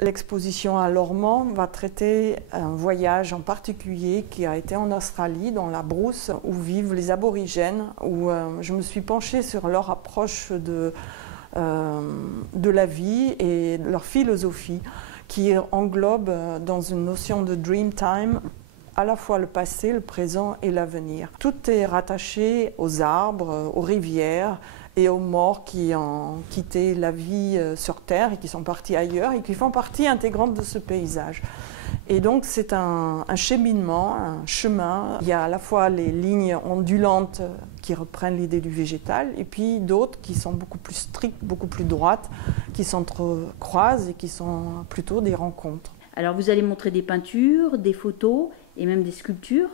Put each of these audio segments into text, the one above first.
L'exposition à Lormant va traiter un voyage en particulier qui a été en Australie, dans la brousse où vivent les aborigènes, où je me suis penchée sur leur approche de la vie et leur philosophie qui englobe dans une notion de dream time à la fois le passé, le présent et l'avenir. Tout est rattaché aux arbres, aux rivières et aux morts qui ont quitté la vie sur Terre et qui sont partis ailleurs et qui font partie intégrante de ce paysage. Et donc c'est un cheminement, un chemin. Il y a à la fois les lignes ondulantes qui reprennent l'idée du végétal et puis d'autres qui sont beaucoup plus strictes, beaucoup plus droites, qui s'entrecroisent et qui sont plutôt des rencontres. Alors vous allez montrer des peintures, des photos et même des sculptures,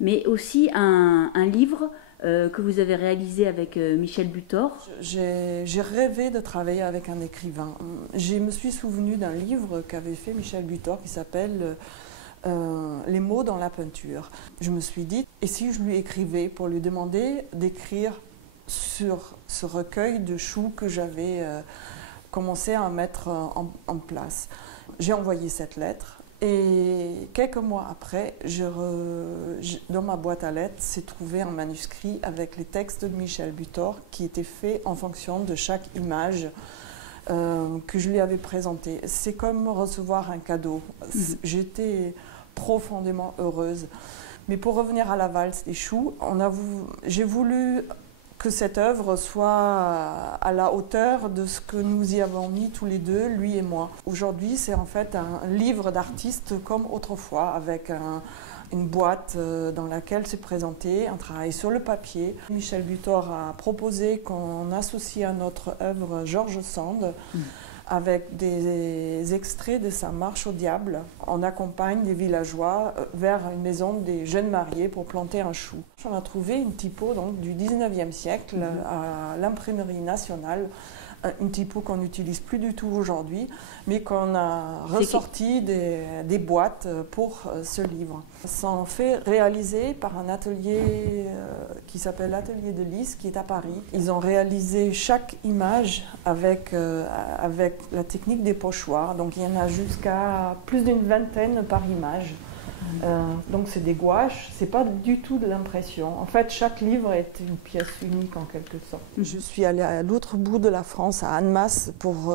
mais aussi un livre que vous avez réalisé avec Michel Butor. J'ai rêvé de travailler avec un écrivain. Je me suis souvenue d'un livre qu'avait fait Michel Butor qui s'appelle Les mots dans la peinture. Je me suis dit, et si je lui écrivais pour lui demander d'écrire sur ce recueil de choux que j'avais commencé à mettre en place. J'ai envoyé cette lettre. Et quelques mois après, dans ma boîte à lettres, s'est trouvé un manuscrit avec les textes de Michel Butor qui étaient faits en fonction de chaque image que je lui avais présentée. C'est comme recevoir un cadeau. J'étais profondément heureuse. Mais pour revenir à la valse des choux, j'ai voulu que cette œuvre soit à la hauteur de ce que nous y avons mis tous les deux, lui et moi. Aujourd'hui, c'est en fait un livre d'artiste comme autrefois, avec une boîte dans laquelle s'est présenté un travail sur le papier. Michel Butor a proposé qu'on associe à notre œuvre George Sand, avec des extraits de sa Marche au diable. On accompagne des villageois vers une maison des jeunes mariés pour planter un chou. On a trouvé une typo donc, du 19e siècle à l'imprimerie nationale, une typo qu'on n'utilise plus du tout aujourd'hui, mais qu'on a ressorti des boîtes pour ce livre. C'est en fait réalisé par un atelier qui s'appelle l'Atelier de Lys, qui est à Paris. Ils ont réalisé chaque image avec la technique des pochoirs, donc il y en a jusqu'à plus d'une vingtaine par image. Donc c'est des gouaches, c'est pas du tout de l'impression. En fait, chaque livre est une pièce unique en quelque sorte. Je suis allée à l'autre bout de la France, à Annemasse, pour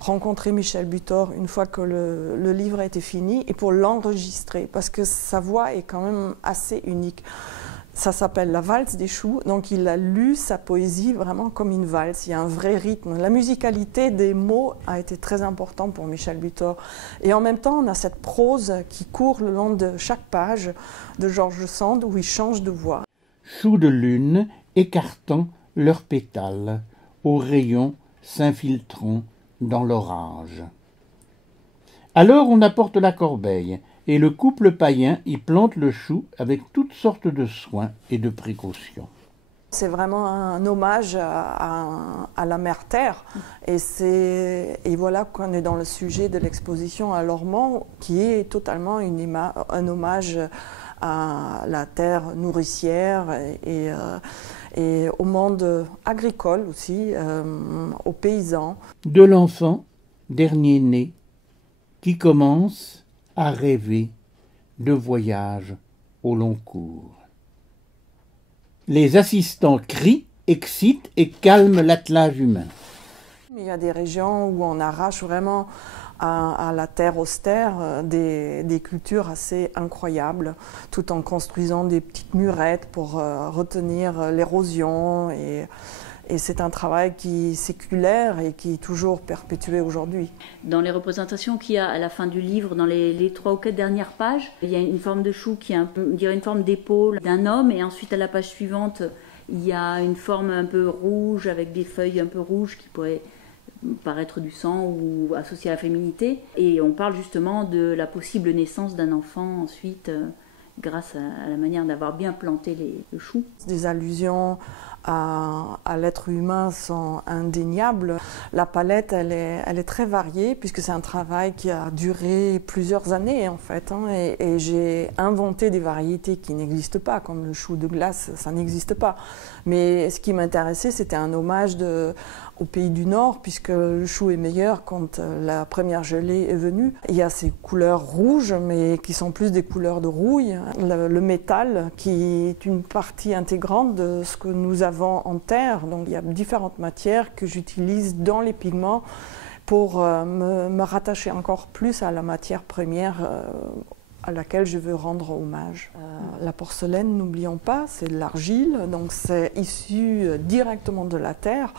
rencontrer Michel Butor une fois que le livre a été fini et pour l'enregistrer, parce que sa voix est quand même assez unique. Ça s'appelle La valse des choux, donc il a lu sa poésie vraiment comme une valse, il y a un vrai rythme. La musicalité des mots a été très importante pour Michel Butor. Et en même temps, on a cette prose qui court le long de chaque page de George Sand où il change de voix. Choux de lune écartant leurs pétales, aux rayons s'infiltrant dans l'orage. Alors on apporte la corbeille, et le couple païen y plante le chou avec toutes sortes de soins et de précautions. C'est vraiment un hommage à la mère Terre. Et voilà qu'on est dans le sujet de l'exposition à Lormant, qui est totalement un hommage à la terre nourricière et au monde agricole aussi, aux paysans. De l'enfant, dernier né, qui commence à rêver de voyage au long cours. Les assistants crient, excitent et calment l'attelage humain. Il y a des régions où on arrache vraiment à la terre austère des cultures assez incroyables, tout en construisant des petites murettes pour retenir l'érosion. Et c'est un travail qui est séculaire et qui est toujours perpétué aujourd'hui. Dans les représentations qu'il y a à la fin du livre, dans les 3 ou 4 dernières pages, il y a une forme de chou qui est un peu, on dirait une forme d'épaule d'un homme, et ensuite à la page suivante, il y a une forme un peu rouge avec des feuilles un peu rouges qui pourraient paraître du sang ou associées à la féminité. Et on parle justement de la possible naissance d'un enfant ensuite, grâce à la manière d'avoir bien planté le chou. Des allusions à l'être humain sont indéniables. La palette, elle est très variée puisque c'est un travail qui a duré plusieurs années en fait. Et j'ai inventé des variétés qui n'existent pas, comme le chou de glace, ça n'existe pas. Mais ce qui m'intéressait, c'était un hommage au pays du Nord, puisque le chou est meilleur quand la première gelée est venue. Il y a ces couleurs rouges, mais qui sont plus des couleurs de rouille. Le métal, qui est une partie intégrante de ce que nous avons en terre. Donc il y a différentes matières que j'utilise dans les pigments pour me rattacher encore plus à la matière première à laquelle je veux rendre hommage. La porcelaine, n'oublions pas, c'est de l'argile, donc c'est issu directement de la terre.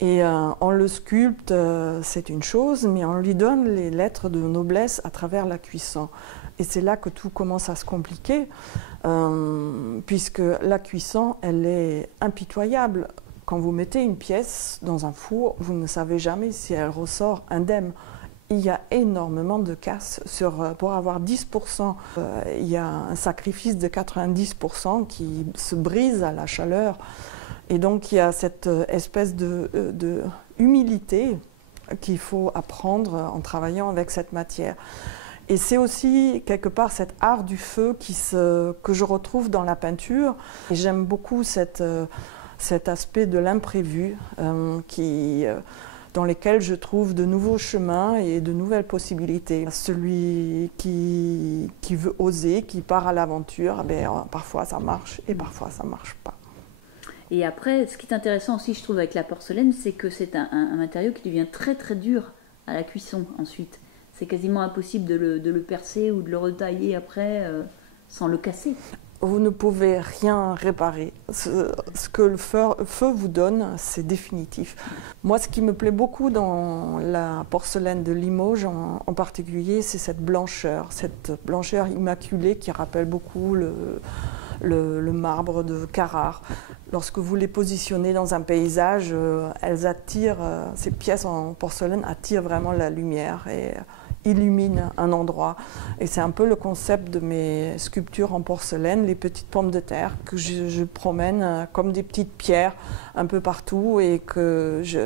Et on le sculpte, c'est une chose, mais on lui donne les lettres de noblesse à travers la cuisson. Et c'est là que tout commence à se compliquer, puisque la cuisson, elle est impitoyable. Quand vous mettez une pièce dans un four, vous ne savez jamais si elle ressort indemne. Il y a énormément de casse. Pour avoir 10%, il y a un sacrifice de 90% qui se brise à la chaleur. Et donc il y a cette espèce de humilité qu'il faut apprendre en travaillant avec cette matière. Et c'est aussi quelque part cet art du feu que je retrouve dans la peinture. Et j'aime beaucoup cet aspect de l'imprévu dans lesquels je trouve de nouveaux chemins et de nouvelles possibilités. Celui qui veut oser, qui part à l'aventure, parfois ça marche et parfois ça ne marche pas. Et après, ce qui est intéressant aussi, je trouve, avec la porcelaine, c'est que c'est un matériau qui devient très très dur à la cuisson ensuite. C'est quasiment impossible de le percer ou de le retailler après sans le casser. Vous ne pouvez rien réparer. Ce que le feu vous donne, c'est définitif. Moi, ce qui me plaît beaucoup dans la porcelaine de Limoges en particulier, c'est cette blancheur immaculée qui rappelle beaucoup le marbre de Carrare. Lorsque vous les positionnez dans un paysage, elles attirent, ces pièces en porcelaine attirent vraiment la lumière et illumine un endroit. Et c'est un peu le concept de mes sculptures en porcelaine, les petites pommes de terre que je promène comme des petites pierres un peu partout et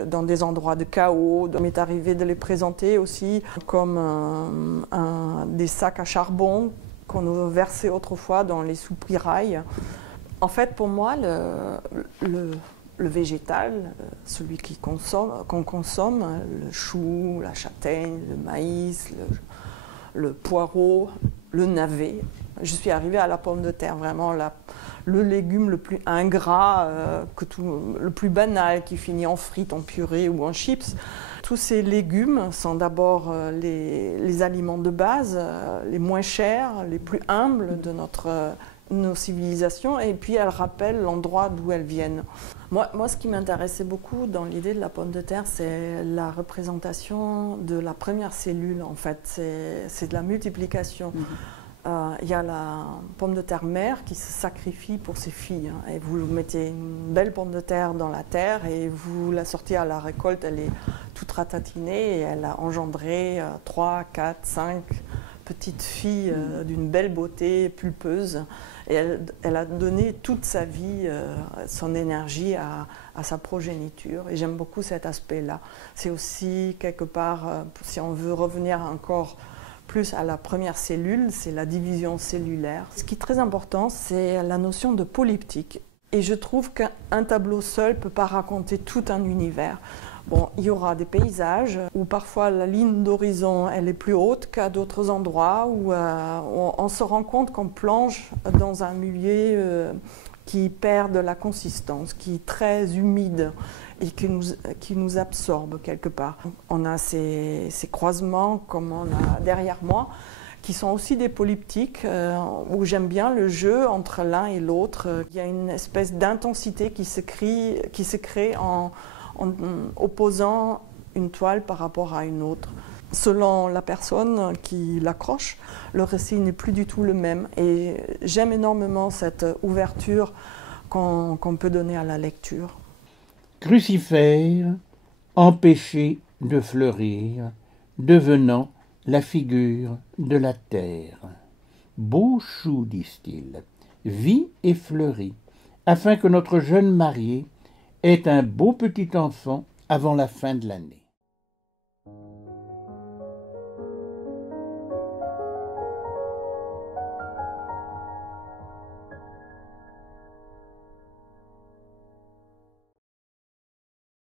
dans des endroits de chaos. Il m'est arrivé de les présenter aussi comme des sacs à charbon qu'on versait autrefois dans les soupirails. En fait, pour moi, le végétal, celui qu'on consomme, le chou, la châtaigne, le maïs, le poireau, le navet. Je suis arrivée à la pomme de terre, vraiment le légume le plus ingrat, le plus banal, qui finit en frites, en purée ou en chips. Tous ces légumes sont d'abord les aliments de base, les moins chers, les plus humbles de nos civilisations, et puis elles rappellent l'endroit d'où elles viennent. Moi, ce qui m'intéressait beaucoup dans l'idée de la pomme de terre, c'est la représentation de la première cellule, en fait. C'est de la multiplication. Il y a la pomme de terre mère qui se sacrifie pour ses filles. Et vous mettez une belle pomme de terre dans la terre et vous la sortez à la récolte, elle est toute ratatinée et elle a engendré 3, 4, 5 petites filles d'une belle beauté pulpeuse. Et elle a donné toute sa vie, son énergie à sa progéniture. Et j'aime beaucoup cet aspect-là. C'est aussi quelque part, si on veut revenir encore plus à la première cellule, c'est la division cellulaire. Ce qui est très important, c'est la notion de polyptyque. Et je trouve qu'un tableau seul ne peut pas raconter tout un univers. Bon, il y aura des paysages où parfois la ligne d'horizon elle est plus haute qu'à d'autres endroits, où on se rend compte qu'on plonge dans un milieu qui perd de la consistance, qui est très humide et qui nous absorbe quelque part. On a ces croisements comme on a derrière moi, qui sont aussi des polyptyques, où j'aime bien le jeu entre l'un et l'autre. Il y a une espèce d'intensité qui se crée en opposant une toile par rapport à une autre. Selon la personne qui l'accroche, le récit n'est plus du tout le même. Et j'aime énormément cette ouverture qu'on peut donner à la lecture. Crucifère, empêché de fleurir, devenant la figure de la terre. Beau chou, disent-ils, vit et fleurit, afin que notre jeune marié ait un beau petit enfant avant la fin de l'année.